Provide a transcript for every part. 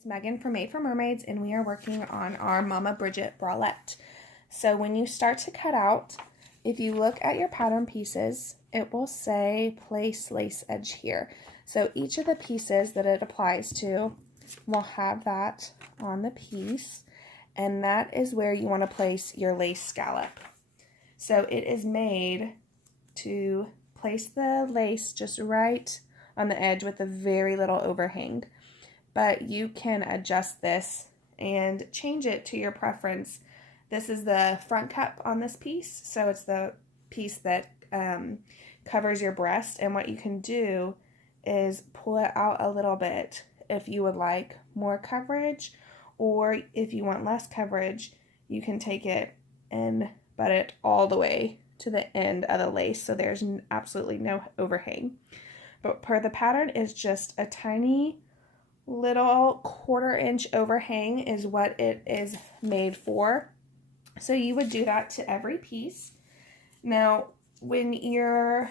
It's Megan from Made for Mermaids, and we are working on our Mama Bridgette bralette. So when you start to cut out, if you look at your pattern pieces, it will say place lace edge here. So each of the pieces that it applies to will have that on the piece, and that is where you want to place your lace scallop. So it is made to place the lace just right on the edge with a very little overhang. But you can adjust this and change it to your preference. This is the front cup on this piece, so it's the piece that covers your breast, and what you can do is pull it out a little bit if you would like more coverage, or if you want less coverage, you can take it and butt it all the way to the end of the lace so there's absolutely no overhang. But per the pattern is just a tiny little 1/4 inch overhang is what it is made for. So you would do that to every piece. Now when you're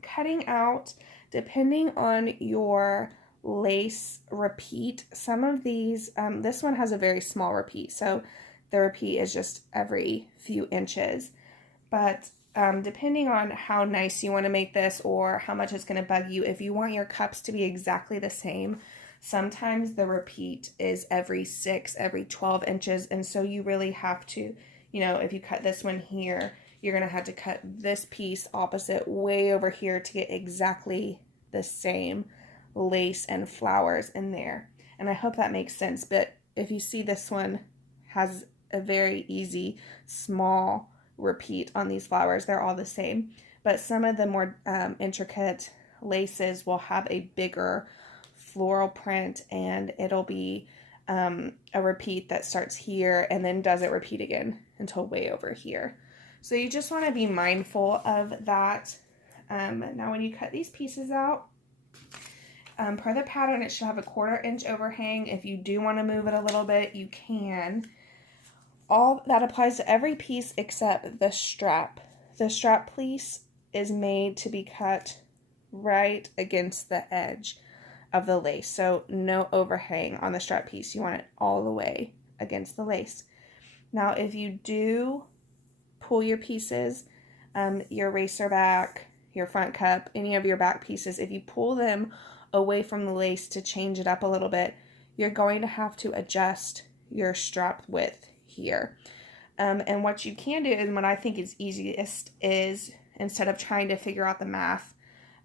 cutting out, depending on your lace repeat, some of these, this one has a very small repeat, so the repeat is just every few inches. But depending on how nice you want to make this or how much it's going to bug you, if you want your cups to be exactly the same, sometimes the repeat is every 6, every 12 inches, and so you really have to, if you cut this one here, you're going to have to cut this piece opposite way over here to get exactly the same lace and flowers in there. And I hope that makes sense, but if you see, this one has a very easy small repeat on these flowers. They're all the same, but some of the more intricate laces will have a bigger floral print, and it'll be a repeat that starts here and then doesn't repeat again until way over here. So you just want to be mindful of that. Now when you cut these pieces out, per the pattern, it should have a 1/4 inch overhang. If you do want to move it a little bit, you can. All that applies to every piece except the strap. The strap piece is made to be cut right against the edge of the lace, so no overhang on the strap piece. You want it all the way against the lace. Now if you do pull your pieces, your racer back, your front cup, any of your back pieces, if you pull them away from the lace to change it up a little bit, you're going to have to adjust your strap width here. And what you can do, and what I think is easiest, is instead of trying to figure out the math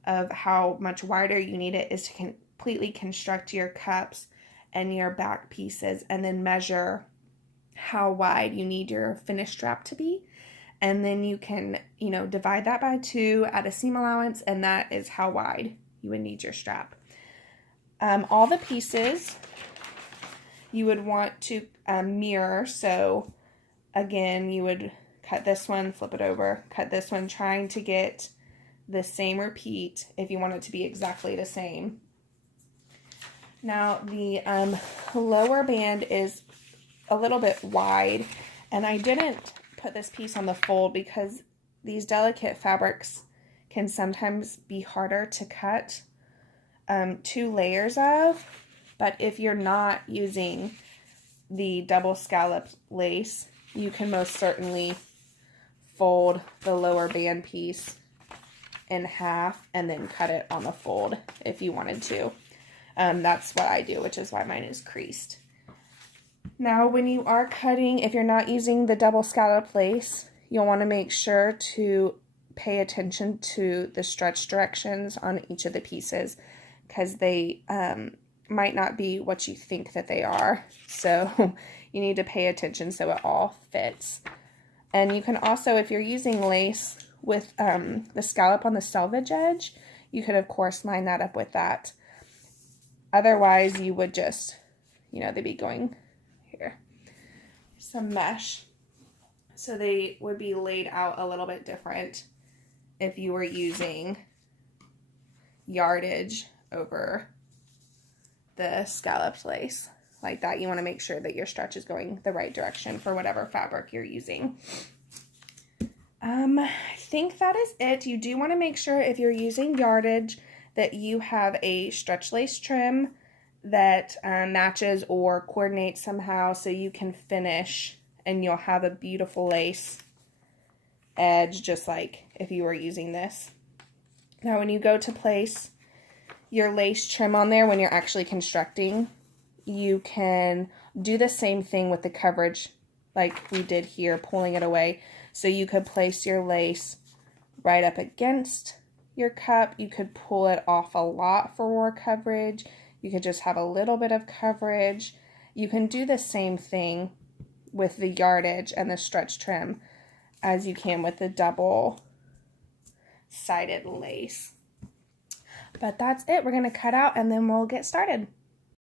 of how much wider you need it, is to completely construct your cups and your back pieces and then measure how wide you need your finished strap to be. And then you can, divide that by 2, add a seam allowance, and that is how wide you would need your strap. All the pieces you would want to mirror. So again, you would cut this one, flip it over, cut this one, trying to get the same repeat if you want it to be exactly the same. Now the lower band is a little bit wide, and I didn't put this piece on the fold because these delicate fabrics can sometimes be harder to cut 2 layers of. But if you're not using the double scallop lace, you can most certainly fold the lower band piece in half and then cut it on the fold if you wanted to. That's what I do, which is why mine is creased. Now when you are cutting, if you're not using the double scallop lace, you'll want to make sure to pay attention to the stretch directions on each of the pieces, because they might not be what you think that they are. So you need to pay attention so it all fits. And you can also, if you're using lace with the scallop on the selvage edge, you could of course line that up with that. Otherwise you would just, they'd be going here, some mesh. So they would be laid out a little bit different if you were using yardage over the scalloped lace like that. You want to make sure that your stretch is going the right direction for whatever fabric you're using. I think that is it. You do want to make sure if you're using yardage that you have a stretch lace trim that matches or coordinates somehow so you can finish and you'll have a beautiful lace edge just like if you were using this. Now when you go to place your lace trim on there when you're actually constructing, you can do the same thing with the coverage like we did here, pulling it away. So you could place your lace right up against your cup. You could pull it off a lot for more coverage. You could just have a little bit of coverage. You can do the same thing with the yardage and the stretch trim as you can with the double-sided lace. But that's it. We're going to cut out and then we'll get started.